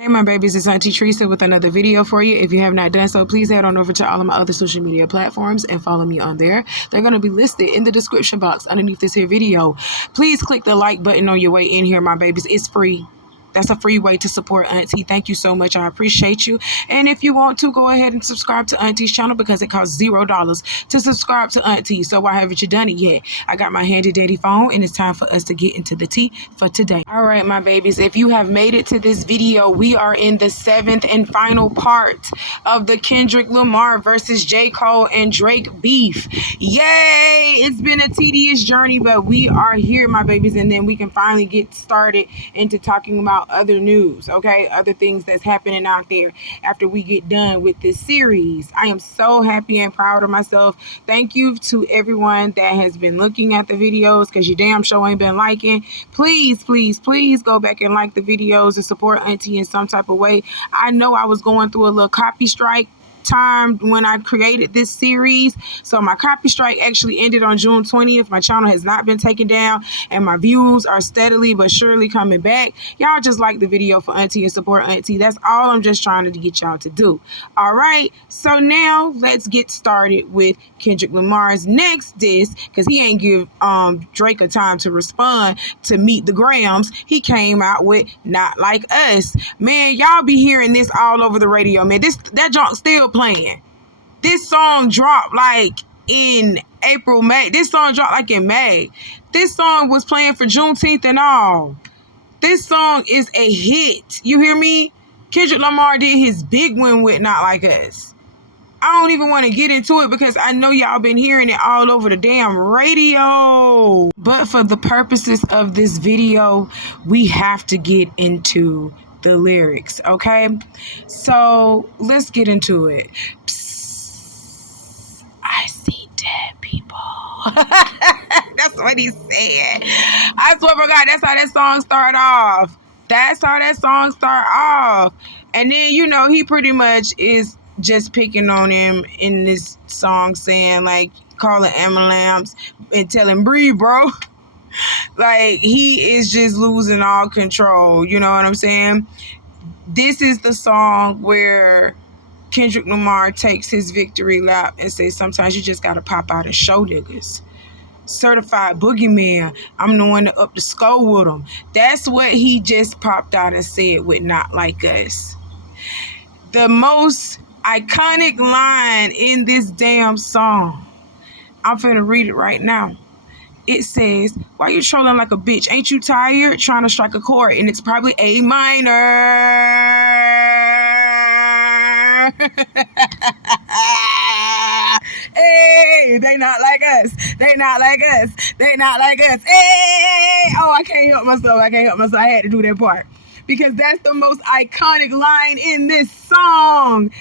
Hey my babies, it's Auntie Trice with another video for you. If you have not done so, please head on over to all of my other social media platforms and follow me on there. They're going to be listed in the description box underneath this here video. Please click the like button on your way in here, my babies. It's free. That's a free way to support Auntie. Thank you so much. I appreciate you. And if you want to, go ahead and subscribe to Auntie's channel because it costs $0 to subscribe to Auntie. So why haven't you done it yet? I got my handy dandy phone and it's time for us to get into the tea for today. All right, my babies, if you have made it to this video, we are in the 7th and final part of the Kendrick Lamar versus J. Cole and Drake beef. Yay! It's been a tedious journey, but we are here, my babies, and then we can finally get started into talking about other news, okay, other things that's happening out there after we get done with this series. I am so happy and proud of myself. Thank you to everyone that has been looking at the videos, because you damn sure ain't been liking. Please go back and like the videos and support Auntie in some type of way. I know I was going through a little copy strike time when I created this series, so my copy strike actually ended on June 20th. My channel has not been taken down and my views are steadily but surely coming back. Y'all just like the video for Auntie and support Auntie. That's all I'm just trying to get y'all to do. All right, so now let's get started with Kendrick Lamar's next diss, because he ain't give Drake a time to respond to Meet the Grams. He came out with Not Like Us. Man, y'all be hearing this all over the radio, man. That junk still playing. This song dropped like in April, May. This song dropped like in May. This song was playing for Juneteenth and all. This song is a hit. You hear me? Kendrick Lamar did his big one with Not Like Us. I don't even want to get into it because I know y'all been hearing it all over the damn radio. But for the purposes of this video, we have to get into the lyrics, okay? So let's get into it. Psst, I see dead people. That's what he said. I swear for God, that's how that song start off. That's how that song start off. And then, you know, he pretty much is just picking on him in this song, saying like, calling ambulance and telling breathe, bro. Like, he is just losing all control. You know what I'm saying? This is the song where Kendrick Lamar takes his victory lap and says, sometimes you just gotta pop out and show niggas. Certified boogeyman, I'm the one to up the skull with him. That's what he just popped out and said with Not Like Us. The most iconic line in this damn song, I'm finna read it right now. It says, why you trolling like a bitch? Ain't you tired trying to strike a chord? And it's probably A minor. Hey, they not like us. They not like us. They not like us. Hey, oh, I can't help myself. I had to do that part because that's the most iconic line in this song.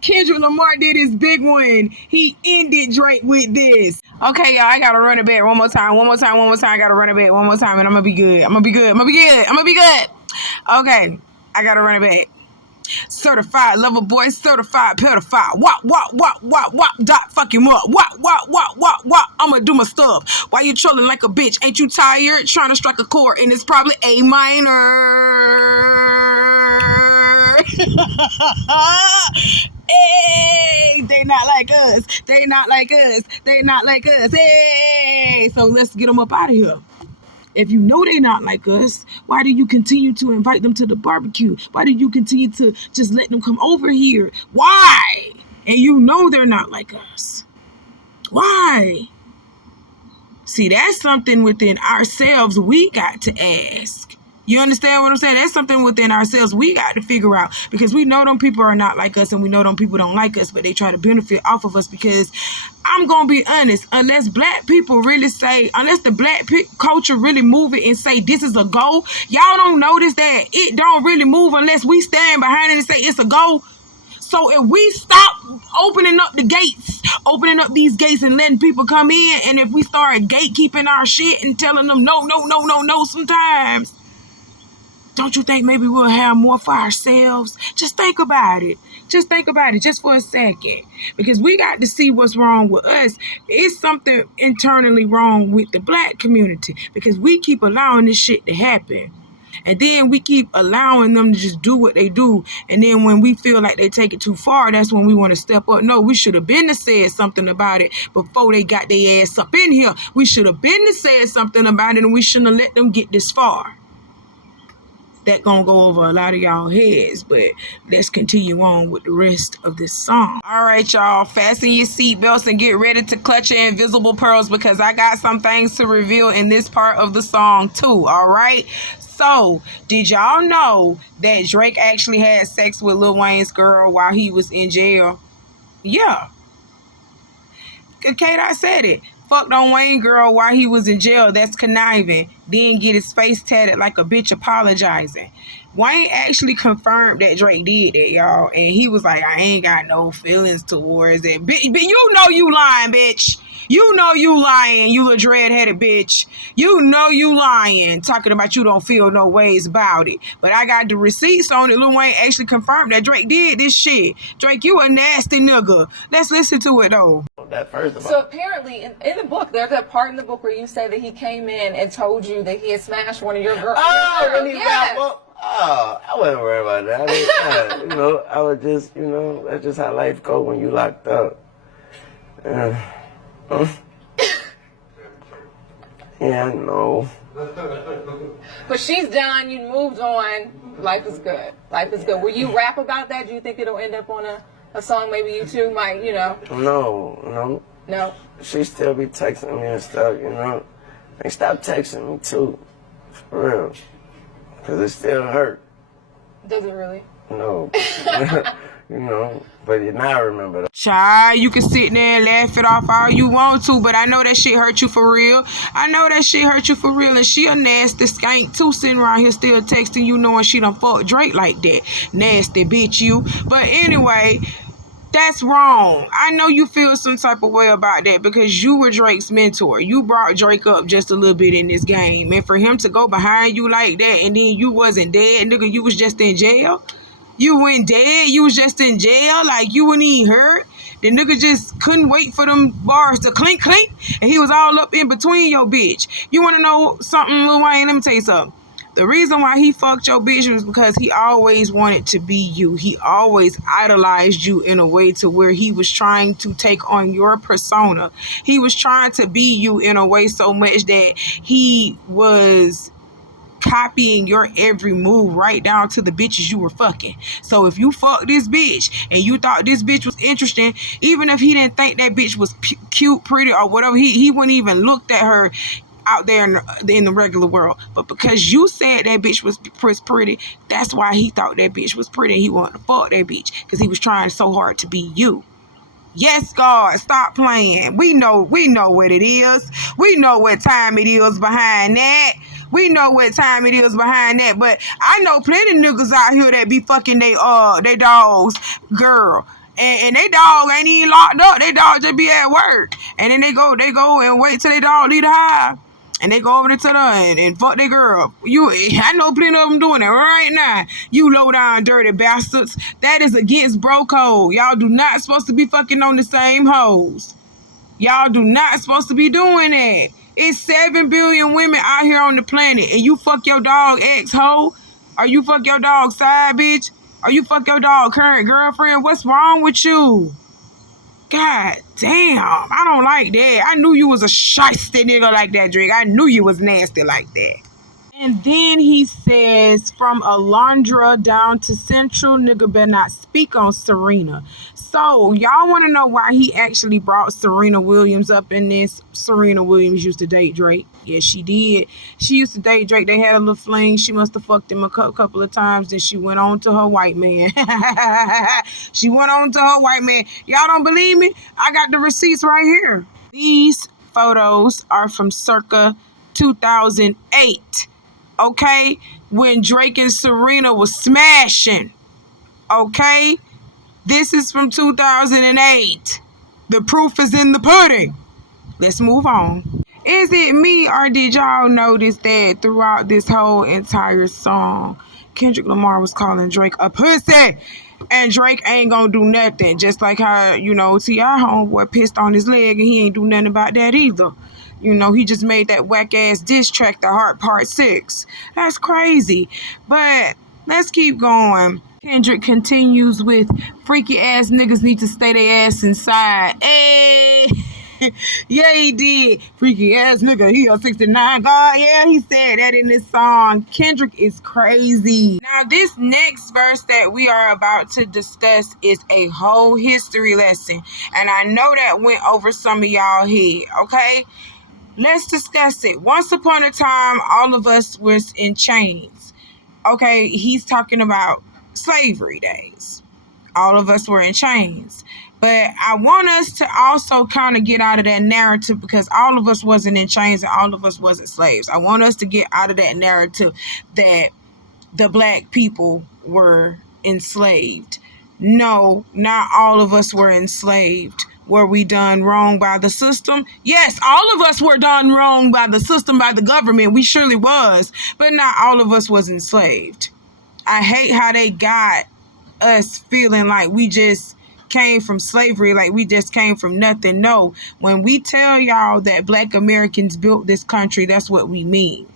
Kendrick Lamar did his big one. He ended Drake with this. Okay, y'all, I gotta run it back one more time. I gotta run it back one more time, and I'm gonna be good. I'm gonna be good. Okay, I gotta run it back. Certified lover boy, certified pedophile. Wop, dot fuck him up. Wop, I'ma do my stuff. Why you trolling like a bitch? Ain't you tired trying to strike a chord? And it's probably A minor. Hey, they not like us. They not like us. They not like us. Hey, so let's get them up out of here. If you know they not like us, why do you continue to invite them to the barbecue? Why do you continue to just let them come over here? Why? And you know they're not like us. Why? See, that's something within ourselves we got to ask. You understand what I'm saying? That's something within ourselves we got to figure out, because we know them people are not like us and we know them people don't like us, but they try to benefit off of us. Because I'm going to be honest, unless black people really say, unless the black culture really move it and say this is a go, y'all don't notice that it don't really move unless we stand behind it and say it's a go. So if we stop opening up the gates, opening up these gates and letting people come in, and if we start gatekeeping our shit and telling them no sometimes, don't you think maybe we'll have more for ourselves? Just think about it. Just for a second. Because we got to see what's wrong with us. It's something internally wrong with the black community, because we keep allowing this shit to happen. And then we keep allowing them to just do what they do. And then when we feel like they take it too far, that's when we want to step up. No, we should have been to said something about it before they got their ass up in here. We should have been to said something about it, and we shouldn't have let them get this far. That gonna go over a lot of y'all heads, but let's continue on with the rest of this song. All right, y'all, fasten your seatbelts and get ready to clutch your invisible pearls, because I got some things to reveal in this part of the song too. All right. So, did y'all know that Drake actually had sex with Lil Wayne's girl while he was in jail? Yeah. Kate, I said it. Fucked on Wayne girl while he was in jail. That's conniving. Then get his face tatted like a bitch apologizing. Wayne actually confirmed that Drake did that, y'all. And he was like, I ain't got no feelings towards it. But you know you lying, bitch. You know you lying, you little dread-headed bitch. You know you lying, talking about you don't feel no ways about it. But I got the receipts on it. Lil Wayne actually confirmed that Drake did this shit. Drake, you a nasty nigga. Let's listen to it, though. So apparently, in the book, there's that part in the book where you say that he came in and told you that he had smashed one of your girls. Oh, when he got up. Oh, I wasn't worried about that. You know, I was just, you know, that's just how life goes when you locked up. Yeah, I know. But she's done. You moved on. Life is good. Life is good. Will you rap about that? Do you think it'll end up on a song? Maybe you two might, you know. No. She still be texting me and stuff, you know. They stop texting me too, for real, because it still hurt. Does it really? No. You know, but now I remember that. Child, you can sit there and laugh it off all you want to, but I know that shit hurt you for real. I know that shit hurt you for real, and she a nasty skank too, sitting around here still texting you knowing she done fucked Drake like that. Nasty bitch you. But anyway, that's wrong. I know you feel some type of way about that because you were Drake's mentor. You brought Drake up just a little bit in this game, and for him to go behind you like that and then you wasn't dead, nigga, you was just in jail. You went dead, you was just in jail, like you wouldn't even hurt. The nigga just couldn't wait for them bars to clink, clink, and he was all up in between your bitch. You want to know something, Lil Wayne? Let me tell you something. The reason why he fucked your bitch was because he always wanted to be you. He always idolized you in a way to where he was trying to take on your persona. He was trying to be you in a way so much that he was copying your every move right down to the bitches you were fucking. So if you fucked this bitch and you thought this bitch was interesting, even if he didn't think that bitch was cute, pretty, or whatever, he wouldn't even looked at her out there in the regular world. But because you said that bitch was pretty, that's why he thought that bitch was pretty and he wanted to fuck that bitch, because he was trying so hard to be you. Yes, God, stop playing. We know what it is. We know what time it is behind that. We know what time it is behind that. But I know plenty niggas out here that be fucking they dogs, girl. And they dog ain't even locked up. They dog just be at work. And then they go and wait till they dog leave the hive. And they go over to them and fuck their girl. I know plenty of them doing it right now. You low down dirty bastards. That is against bro code. Y'all do not supposed to be fucking on the same hoes. Y'all do not supposed to be doing that. It's 7 billion women out here on the planet, and you fuck your dog ex-hoe? Or you fuck your dog side bitch? Or you fuck your dog current girlfriend? What's wrong with you? God damn, I don't like that. I knew you was a shysty nigga like that, Drake. I knew you was nasty like that. And then he says, from Alondra down to Central, nigga better not speak on Serena. So, y'all want to know why he actually brought Serena Williams up in this? Serena Williams used to date Drake. Yes, she did. She used to date Drake. They had a little fling. She must have fucked him a couple of times. Then she went on to her white man. She went on to her white man. Y'all don't believe me? I got the receipts right here. These photos are from circa 2008. Okay? When Drake and Serena was smashing. Okay? This is from 2008. The proof is in the pudding. Let's move on. Is it me, or did y'all notice that throughout this whole entire song, Kendrick Lamar was calling Drake a pussy? And Drake ain't gonna do nothing. Just like how, T.I. homeboy pissed on his leg and he ain't do nothing about that either. You know, he just made that whack-ass diss track, The Heart Part 6. That's crazy. But let's keep going. Kendrick continues with freaky ass niggas need to stay their ass inside. Hey! Yeah, he did. Freaky ass nigga, he a 69 God. Yeah, he said that in this song. Kendrick is crazy. Now, this next verse that we are about to discuss is a whole history lesson. And I know that went over some of y'all head, okay? Let's discuss it. Once upon a time, all of us was in chains. Okay, he's talking about slavery days. All of us were in chains. But I want us to also kind of get out of that narrative, because all of us wasn't in chains and all of us wasn't slaves. I want us to get out of that narrative that the black people were enslaved. No, not all of us were enslaved. Were we done wrong by the system? Yes, all of us were done wrong by the system, by the government. We surely was. But not all of us was enslaved. I hate how they got us feeling like we just came from slavery, like we just came from nothing. No, when we tell y'all that black Americans built this country, that's what we mean.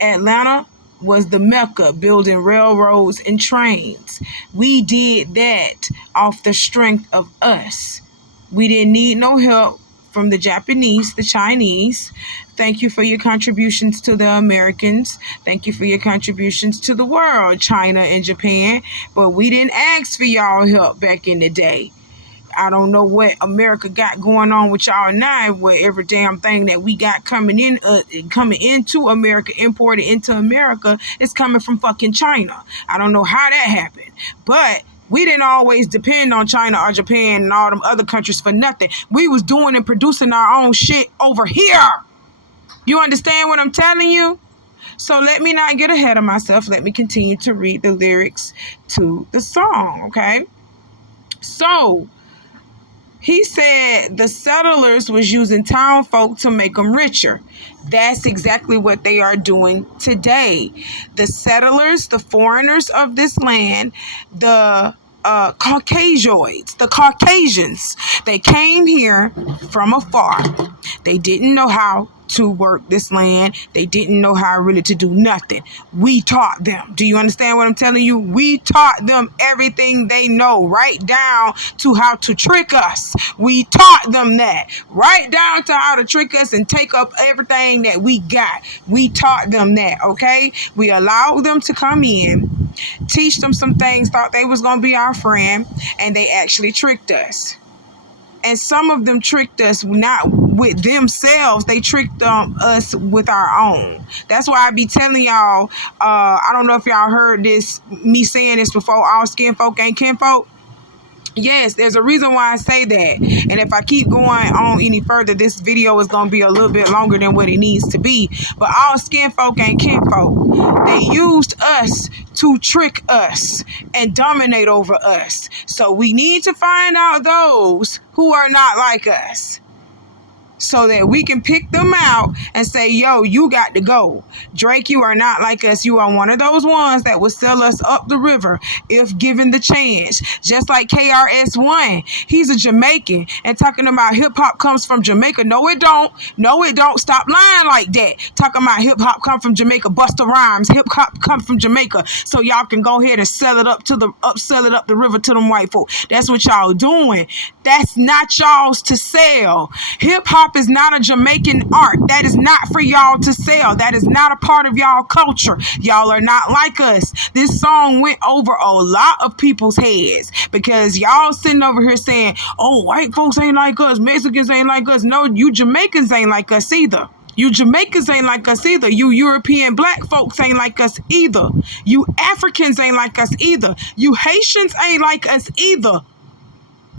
Atlanta was the Mecca, building railroads and trains. We did that off the strength of us. We didn't need no help from the Japanese, the Chinese. Thank you for your contributions to the Americans. Thank you for your contributions to the world, China and Japan. But we didn't ask for y'all help back in the day. I don't know what America got going on with y'all now, where every damn thing that we got coming into America, imported into America, is coming from fucking China. I don't know how that happened, but we didn't always depend on China or Japan and all them other countries for nothing. We was doing and producing our own shit over here. You understand what I'm telling you? So let me not get ahead of myself. Let me continue to read the lyrics to the song, okay? So he said the settlers was using town folk to make them richer. That's exactly what they are doing today. The settlers, the foreigners of this land, the Caucasoids, the Caucasians, they came here from afar. They didn't know how to work this land. They didn't know how really to do nothing. We taught them. Do you understand what I'm telling you? We taught them everything they know, right down to how to trick us. We taught them that, right down to how to trick us and take up everything that we got. We taught them that, okay? We allowed them to come in, teach them some things, thought they was going to be our friend, and they actually tricked us. And some of them tricked us not with themselves. They tricked us with our own. That's why I be telling y'all, I don't know if y'all heard this, me saying this before, all skin folk ain't kinfolk. Yes, there's a reason why I say that. And if I keep going on any further, this video is going to be a little bit longer than what it needs to be. But all skin folk ain't kinfolk. They used us to trick us and dominate over us. So we need to find out those who are not like us, so that we can pick them out and say, yo, you got to go. Drake, you are not like us. You are one of those ones that will sell us up the river if given the chance. Just like KRS-One. He's a Jamaican and talking about hip-hop comes from Jamaica. No, it don't. No, it don't. Stop lying like that. Talking about hip-hop come from Jamaica. Busta Rhymes. Hip-hop come from Jamaica. So y'all can go ahead and sell it up the river to them white folk. That's what y'all doing. That's not y'all's to sell. Hip-hop is not a Jamaican art. That is not for y'all to sell. That is not a part of y'all culture. Y'all are not like us. This song went over a lot of people's heads because y'all sitting over here saying, oh, white folks ain't like us, Mexicans ain't like us. No, you Jamaicans ain't like us either. You Jamaicans ain't like us either. You European black folks ain't like us either. You Africans ain't like us either. You Haitians ain't like us either.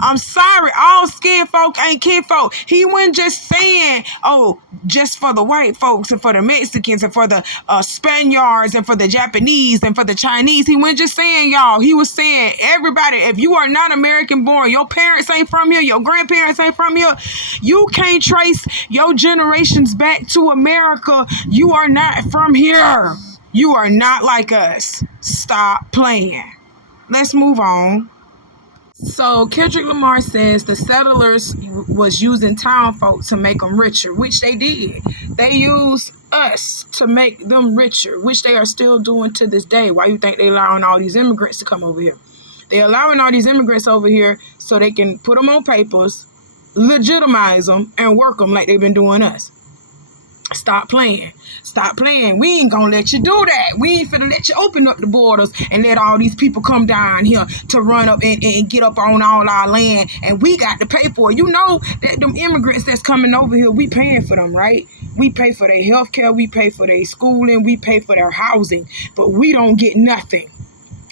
I'm sorry, all skin folk ain't kinfolk. He wasn't just saying, oh, just for the white folks and for the Mexicans and for the Spaniards and for the Japanese and for the Chinese. He wasn't just saying y'all. He was saying everybody. If you are not American born, your parents ain't from here, your grandparents ain't from here, you can't trace your generations back to America. You are not from here. You are not like us. Stop playing. Let's move on. So Kendrick Lamar says the settlers was using town folk to make them richer, which they did. They used us to make them richer, which they are still doing to this day. Why you think they allowing all these immigrants to come over here? They're allowing all these immigrants over here so they can put them on papers, legitimize them, and work them like they've been doing us. Stop playing. Stop playing. We ain't gonna let you do that. We ain't finna let you open up the borders and let all these people come down here to run up and get up on all our land, and we got to pay for it. You know that them immigrants that's coming over here, we paying for them, right? We pay for their health care, we pay for their schooling, we pay for their housing, but we don't get nothing.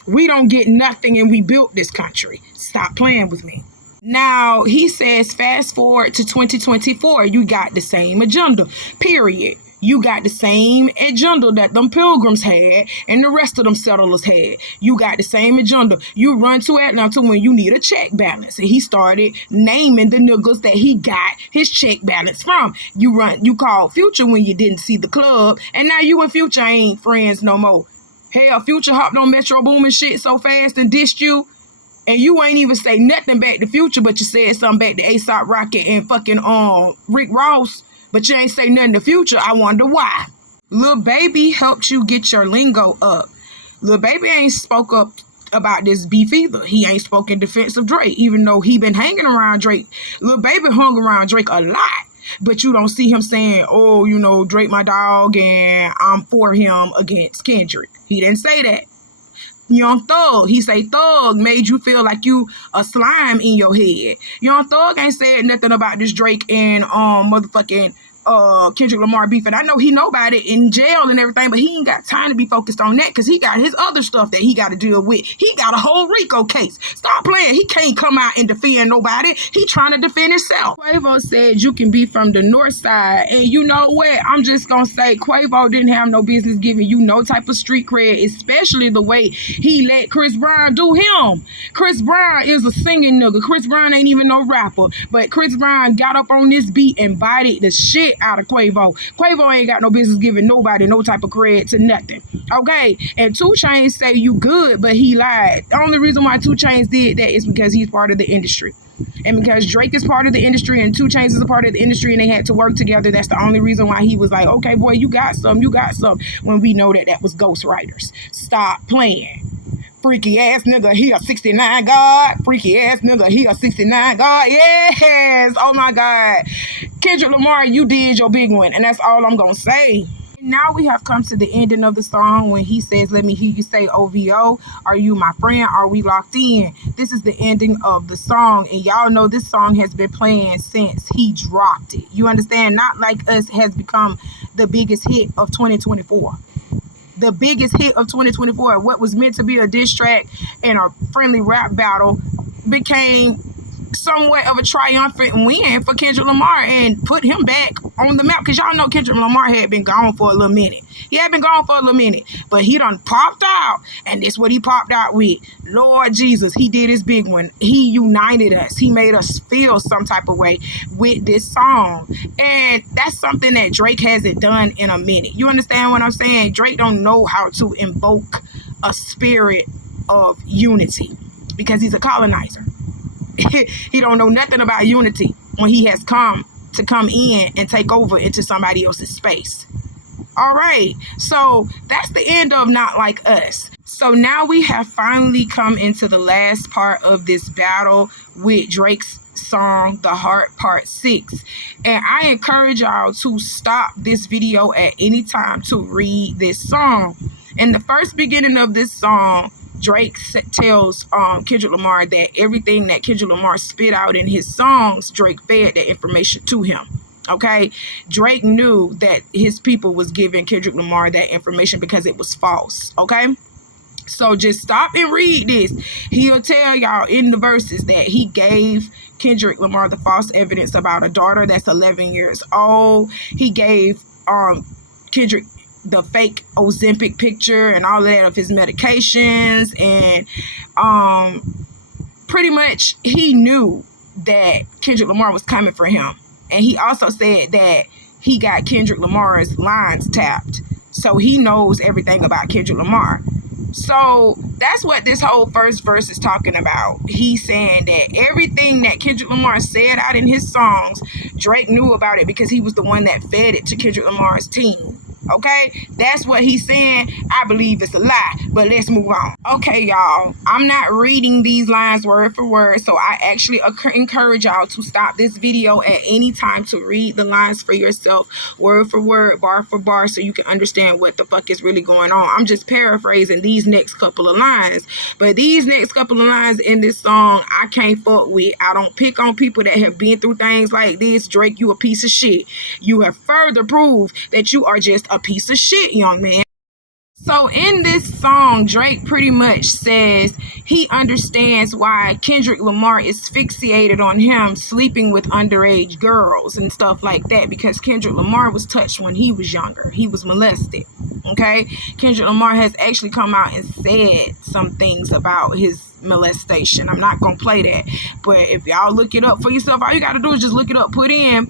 We don't get nothing, and we built this country. Stop playing with me. Now, he says, fast forward to 2024, you got the same agenda, period. You got the same agenda that them pilgrims had and the rest of them settlers had. You got the same agenda. You run to Atlanta when you need a check balance. And he started naming the niggas that he got his check balance from. You called Future when you didn't see the club, and now you and Future ain't friends no more. Hell, Future hopped on Metro Boomin shit so fast and dissed you. And you ain't even say nothing back to Future, but you said something back to A$AP Rocky and fucking Rick Ross. But you ain't say nothing to Future. I wonder why. Lil Baby helped you get your lingo up. Lil Baby ain't spoke up about this beef either. He ain't spoke in defense of Drake, even though he been hanging around Drake. Lil Baby hung around Drake a lot. But you don't see him saying, oh, you know, Drake my dog and I'm for him against Kendrick. He didn't say that. Young Thug, he say Thug made you feel like you a slime in your head. Young Thug ain't said nothing about this Drake and motherfucking Kendrick Lamar beef. And I know he know about it in jail and everything, but he ain't got time to be focused on that because he got his other stuff that he got to deal with. He got a whole RICO case. Stop playing. He can't come out and defend nobody. He trying to defend himself. Quavo said you can be from the north side, and you know what? I'm just gonna say Quavo didn't have no business giving you no type of street cred, especially the way he let Chris Brown do him. Chris Brown is a singing nigga. Chris Brown ain't even no rapper, but Chris Brown got up on this beat and bited the shit out of Quavo. Quavo ain't got no business giving nobody no type of cred to nothing. Okay? And 2 Chainz say you good, but he lied. The only reason why 2 Chainz did that is because he's part of the industry. And because Drake is part of the industry and 2 Chainz is a part of the industry and they had to work together, that's the only reason why he was like, okay, boy, you got some, when we know that that was ghostwriters. Stop playing. Freaky ass nigga, he a 69 God. Freaky ass nigga, he a 69 God. Yes. Oh my God. Kendrick Lamar, you did your big one. And that's all I'm going to say. Now we have come to the ending of the song when he says, let me hear you say OVO. Are you my friend? Are we locked in? This is the ending of the song. And y'all know this song has been playing since he dropped it. You understand? Not Like Us has become the biggest hit of 2024. The biggest hit of 2024. What was meant to be a diss track and a friendly rap battle became somewhat of a triumphant win for Kendrick Lamar and put him back on the map. Because y'all know Kendrick Lamar had been gone for a little minute. He had been gone for a little minute. But he done popped out. And that's what he popped out with. Lord Jesus, he did his big one. He united us. He made us feel some type of way with this song. And that's something that Drake hasn't done in a minute. You understand what I'm saying? Drake don't know how to invoke a spirit of unity because he's a colonizer. He don't know nothing about unity when he has come in and take over into somebody else's space. All right, so that's the end of Not Like Us. So now we have finally come into the last part of this battle with Drake's song, The Heart Part 6. And I encourage y'all to stop this video at any time to read this song. In the first beginning of this song, Drake tells Kendrick Lamar that everything that Kendrick Lamar spit out in his songs, Drake fed that information to him. Okay, Drake knew that his people was giving Kendrick Lamar that information because it was false. Okay, so just stop and read this. He'll tell y'all in the verses that he gave Kendrick Lamar the false evidence about a daughter that's 11 years old. He gave Kendrick the fake Ozempic picture and all of that of his medications, and pretty much he knew that Kendrick Lamar was coming for him. And he also said that he got Kendrick Lamar's lines tapped, so he knows everything about Kendrick Lamar. So that's what this whole first verse is talking about. He's saying that everything that Kendrick Lamar said out in his songs, Drake knew about it because he was the one that fed it to Kendrick Lamar's team. Okay, that's what he's saying. I believe it's a lie, but let's move on. Okay, y'all, I'm not reading these lines word for word, so I actually encourage y'all to stop this video at any time to read the lines for yourself, word for word, bar for bar, so you can understand what the fuck is really going on. I'm just paraphrasing these next couple of lines, but these next couple of lines in this song, I can't fuck with. I don't pick on people that have been through things like this. Drake, you a piece of shit. You have further proved that you are just a piece of shit, young man. So in this song, Drake pretty much says he understands why Kendrick Lamar is fixated on him sleeping with underage girls and stuff like that, because Kendrick Lamar was touched when he was younger. He was molested. Okay? Kendrick Lamar has actually come out and said some things about his molestation. I'm not gonna play that, but if y'all look it up for yourself, all you gotta do is just look it up, put in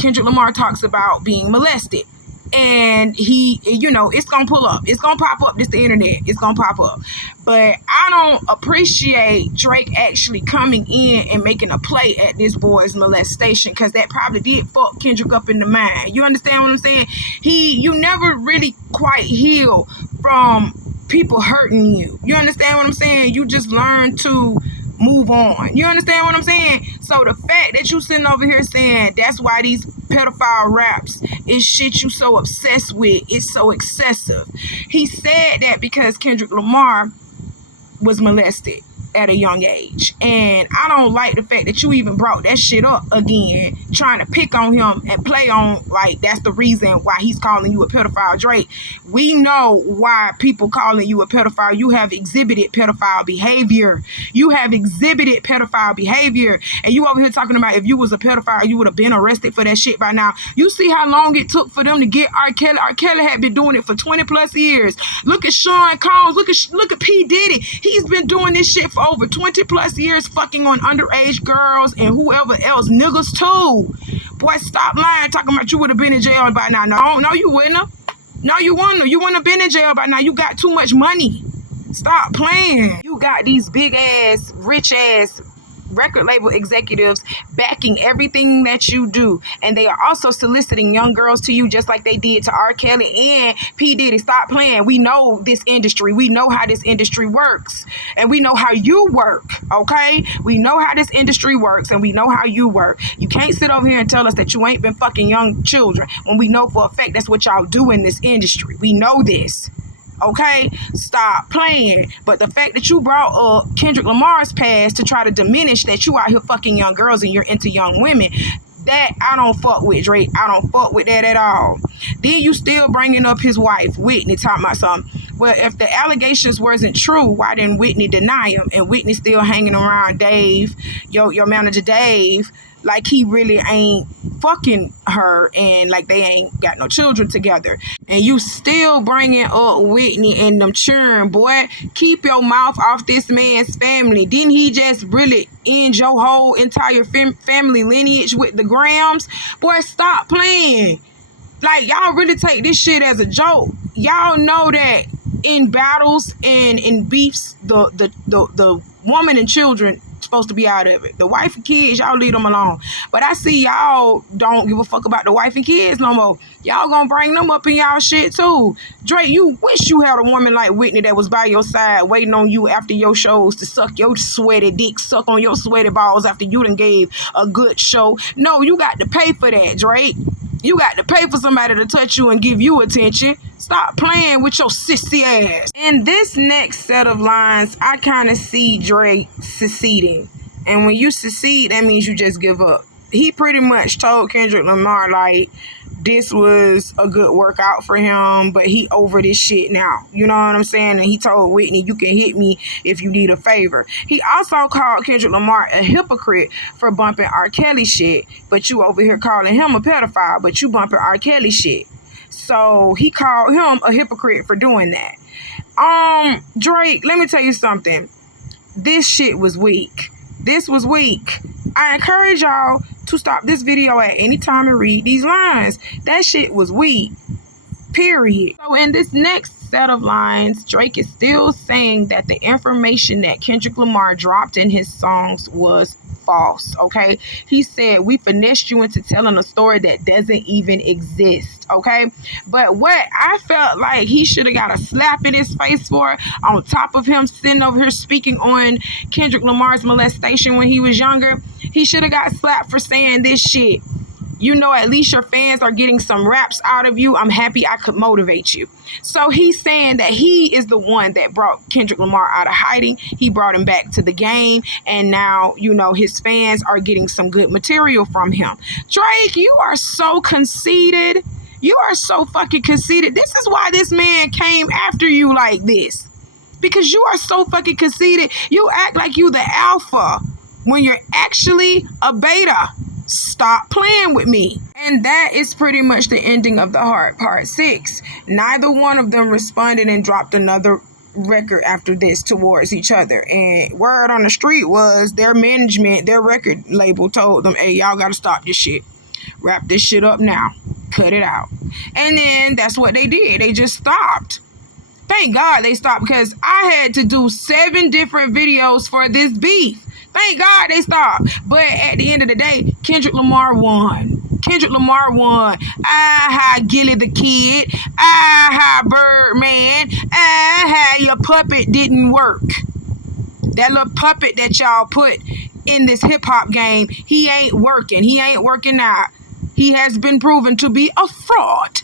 Kendrick Lamar talks about being molested. And he, you know, it's gonna pull up, it's gonna pop up. This the internet, it's gonna pop up. But I don't appreciate Drake actually coming in and making a play at this boy's molestation, because that probably did fuck Kendrick up in the mind. You understand what I'm saying? You never really quite heal from people hurting you. You understand what I'm saying? You just learn to move on. You understand what I'm saying? So the fact that you sitting over here saying that's why these pedophile raps is shit you so obsessed with, it's so excessive. He said that because Kendrick Lamar was molested at a young age, and I don't like the fact that you even brought that shit up again, trying to pick on him and play on like that's the reason why he's calling you a pedophile. Drake, we know why people calling you a pedophile. You have exhibited pedophile behavior. You have exhibited pedophile behavior, and you over here talking about if you was a pedophile you would have been arrested for that shit by now. You see how long it took for them to get R. Kelly. R. Kelly had been doing it for 20 plus years. Look at Sean Combs. Look at P. Diddy. He's been doing this shit for over 20 plus years, fucking on underage girls and whoever else, niggas too. Boy, stop lying, talking about you would have been in jail by now. No, you wouldn't have. No, you wouldn't have. You wouldn't have been in jail by now. You got too much money. Stop playing. You got these big ass, rich ass record label executives backing everything that you do, and they are also soliciting young girls to you just like they did to R. Kelly and P. Diddy. Stop playing. We know this industry. We know how this industry works, and we know how you work. Okay, we know how this industry works, and we know how you work. You can't sit over here and tell us that you ain't been fucking young children when we know for a fact that's what y'all do in this industry. We know this. Okay, stop playing. But the fact that you brought up Kendrick Lamar's past to try to diminish that you out here fucking young girls and you're into young women, that I don't fuck with, Drake. I don't fuck with that at all. Then you still bringing up his wife, Whitney, talking about something. Well, if the allegations wasn't true, why didn't Whitney deny him? And Whitney still hanging around Dave, your manager Dave, like he really ain't fucking her, and like they ain't got no children together. And you still bringing up Whitney and them children. Boy, keep your mouth off this man's family. Didn't he just really end your whole entire family lineage with the Grahams? Boy, stop playing. Like, y'all really take this shit as a joke. Y'all know that in battles and in beefs, the woman and children supposed to be out of it. The wife and kids, y'all leave them alone. But I see y'all don't give a fuck about the wife and kids no more. Y'all gonna bring them up in y'all shit too. Drake, you wish you had a woman like Whitney that was by your side waiting on you after your shows to suck your sweaty dick, suck on your sweaty balls after you done gave a good show. No, you got to pay for that, Drake. You got to pay for somebody to touch you and give you attention. Stop playing with your sissy ass. In this next set of lines, I kind of see Drake seceding. And when you secede, that means you just give up. He pretty much told Kendrick Lamar, like, this was a good workout for him, but he over this shit now. You know what I'm saying? And he told Whitney, you can hit me if you need a favor. He also called Kendrick Lamar a hypocrite for bumping R. Kelly shit, but you over here calling him a pedophile, but you bumping R. Kelly shit. So he called him a hypocrite for doing that. Drake, let me tell you something. This shit was weak. This was weak. I encourage y'all to stop this video at any time and read these lines. That shit was weak. Period. So in this next set of lines, Drake is still saying that the information that Kendrick Lamar dropped in his songs was false, okay? He said, we finessed you into telling a story that doesn't even exist, okay? But what I felt like he should have got a slap in his face for, on top of him sitting over here speaking on Kendrick Lamar's molestation when he was younger, he should have got slapped for saying this shit. You know, at least your fans are getting some raps out of you. I'm happy I could motivate you. So he's saying that he is the one that brought Kendrick Lamar out of hiding. He brought him back to the game. And now, you know, his fans are getting some good material from him. Drake, you are so conceited. You are so fucking conceited. This is why this man came after you like this. Because you are so fucking conceited. You act like you the alpha when you're actually a beta. Stop playing with me. And that is pretty much the ending of The Heart Part 6. Neither one of them responded and dropped another record after this towards each other. And word on the street was their management, their record label told them, hey, y'all gotta stop this shit. Wrap this shit up now. Cut it out. And then that's what they did. They just stopped. Thank God they stopped, because I had to do 7 different videos for this beef. Thank God they stopped. But at the end of the day, Kendrick Lamar won. Kendrick Lamar won. Aha, Gilly the Kid. Aha, Birdman. Aha, your puppet didn't work. That little puppet that y'all put in this hip-hop game, he ain't working. He ain't working out. He has been proven to be a fraud.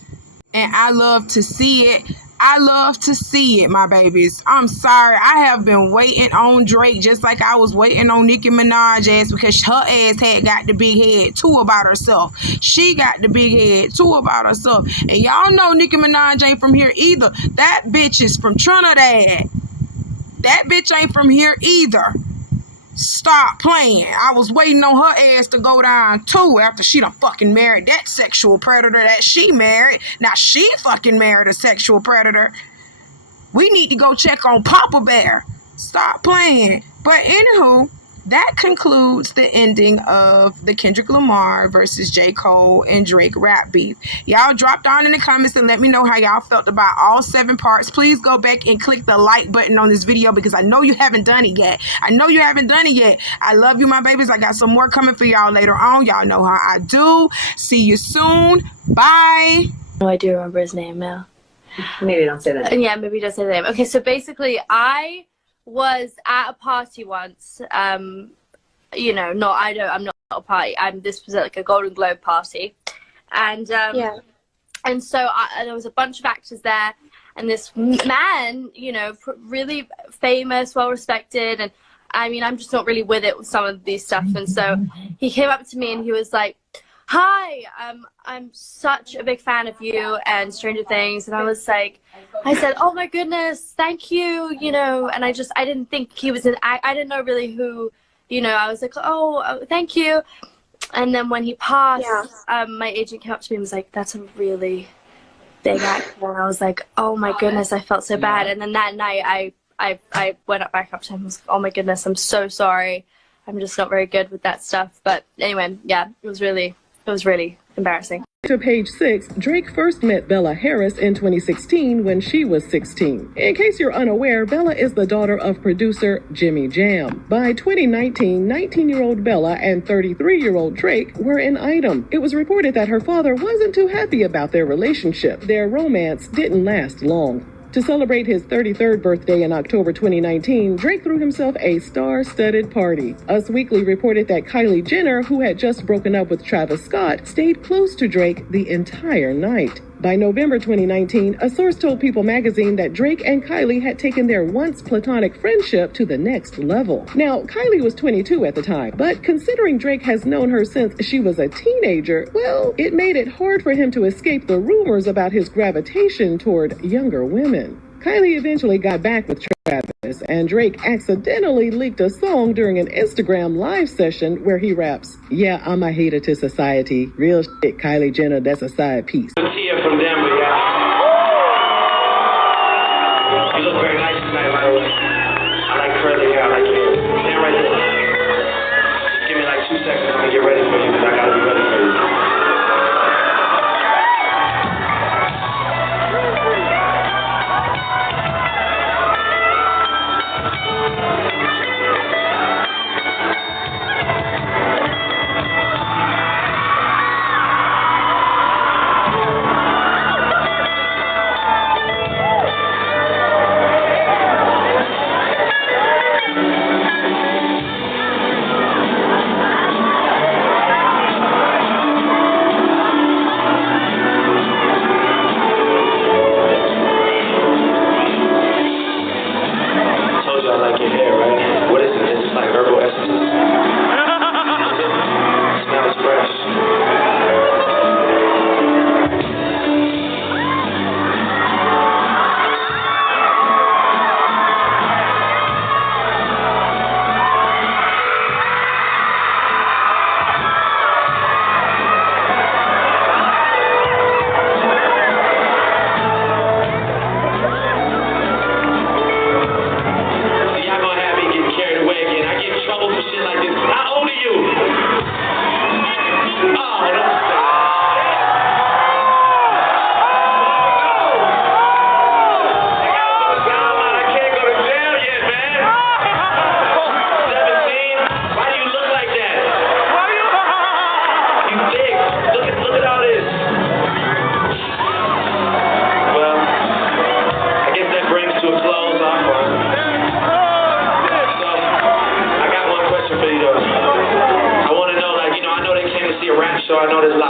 And I love to see it. I love to see it, my babies. I'm sorry. I have been waiting on Drake just like I was waiting on Nicki Minaj ass, because her ass had got the big head too about herself. She got the big head too about herself. And y'all know Nicki Minaj ain't from here either. That bitch is from Trinidad. That bitch ain't from here either. Stop playing. I was waiting on her ass to go down too after she done fucking married that sexual predator that she married. Now she fucking married a sexual predator. We need to go check on Papa Bear. Stop playing. But anywho, that concludes the ending of the Kendrick Lamar versus J. Cole and Drake rap beef. Y'all drop down in the comments and let me know how y'all felt about all 7 parts. Please go back and click the like button on this video, because I know you haven't done it yet. I know you haven't done it yet. I love you, my babies. I got some more coming for y'all later on. Y'all know how I do. See you soon. Bye. No, I do remember his name now. Maybe don't say that. Yeah, maybe don't say the name. Okay, so basically I was at a party once. You know, I'm not a party. This was like a Golden Globe party, and and so there was a bunch of actors there, and this man, you know, really famous, well respected, and I mean, I'm just not really with it with some of these stuff, and so he came up to me and he was like, hi, I'm such a big fan of you and Stranger Things. And I was like, I said, oh my goodness, thank you, you know, and I didn't think he was I didn't know really who, you know, I was like, oh, thank you. And then when he passed, my agent came up to me and was like, that's a really big actor. And I was like, oh my goodness, I felt so bad. And then that night I went back up to him and was like, oh my goodness, I'm so sorry. I'm just not very good with that stuff. But anyway, yeah, it was really embarrassing. To page 6, Drake first met Bella Harris in 2016 when she was 16. In case you're unaware, Bella is the daughter of producer Jimmy Jam. By 2019, 19-year-old Bella and 33-year-old Drake were an item. It was reported that her father wasn't too happy about their relationship. Their romance didn't last long. To celebrate his 33rd birthday in October 2019, Drake threw himself a star-studded party. Us Weekly reported that Kylie Jenner, who had just broken up with Travis Scott, stayed close to Drake the entire night. By November 2019, a source told People magazine that Drake and Kylie had taken their once platonic friendship to the next level. Now, Kylie was 22 at the time, but considering Drake has known her since she was a teenager, well, it made it hard for him to escape the rumors about his gravitation toward younger women. Kylie eventually got back with Travis, and Drake accidentally leaked a song during an Instagram live session where he raps, "Yeah, I'm a hater to society. Real shit, Kylie Jenner, that's a side piece." Tia from Denver, yeah. You look very nice tonight, by the way. I like curly hair, I like you. Stand right there. Just give me like 2 seconds, I'm gonna get ready for you, because I gotta be ready for you.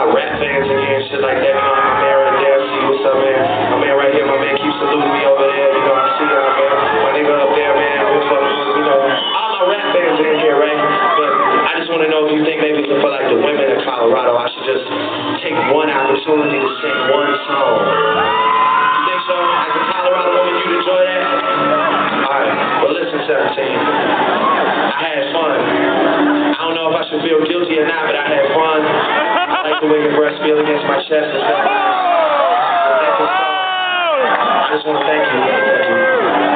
lot of rap fans in here and shit like that. You know, my man right there, see what's up, man. My man right here, my man keeps saluting me over there. You know, I see y'all, man. My nigga up there, man. You know, all my rap fans in here, right? But I just want to know if you think maybe for like the women in Colorado, I should just take one opportunity to sing one song. You think so? As a Colorado woman, you'd enjoy that? Alright, well listen, 17. I had fun. I don't know if I should feel guilty or not, but I had fun. I like the way your breasts feel against my chest and stuff. I just want to thank you.